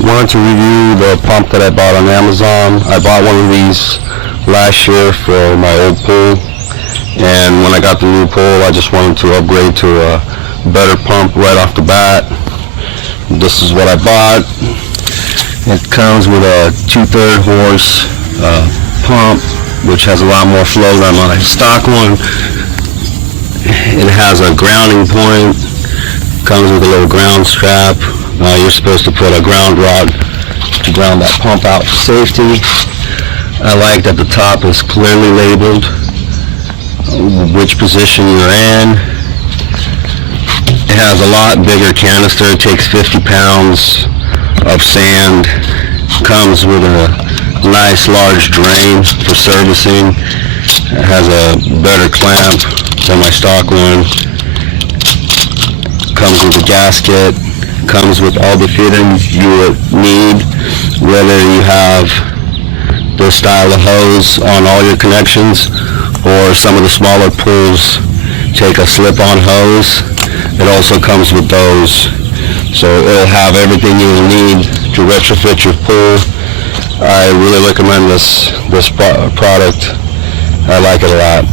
Wanted to review the pump that I bought on Amazon. I bought one of these last year for my old pool, and when I got the new pool I just wanted to upgrade to a better pump right off the bat. This is what I bought. It comes with a 2/3 horse pump, which has a lot more flow than my stock one. It has a grounding point, comes with a little ground strap. You're supposed to put a ground rod to ground that pump out for safety. I like that the top is clearly labeled which position you're in. It has a lot bigger canister. It takes 50 pounds of sand. Comes with a nice large drain for servicing. It has a better clamp than my stock one. Comes with a gasket. Comes with all the fittings you would need, whether you have this style of hose on all your connections or some of the smaller pools take a slip-on hose. It also comes with those, so it'll have everything you will need to retrofit your pool. I really recommend this product. I like it a lot.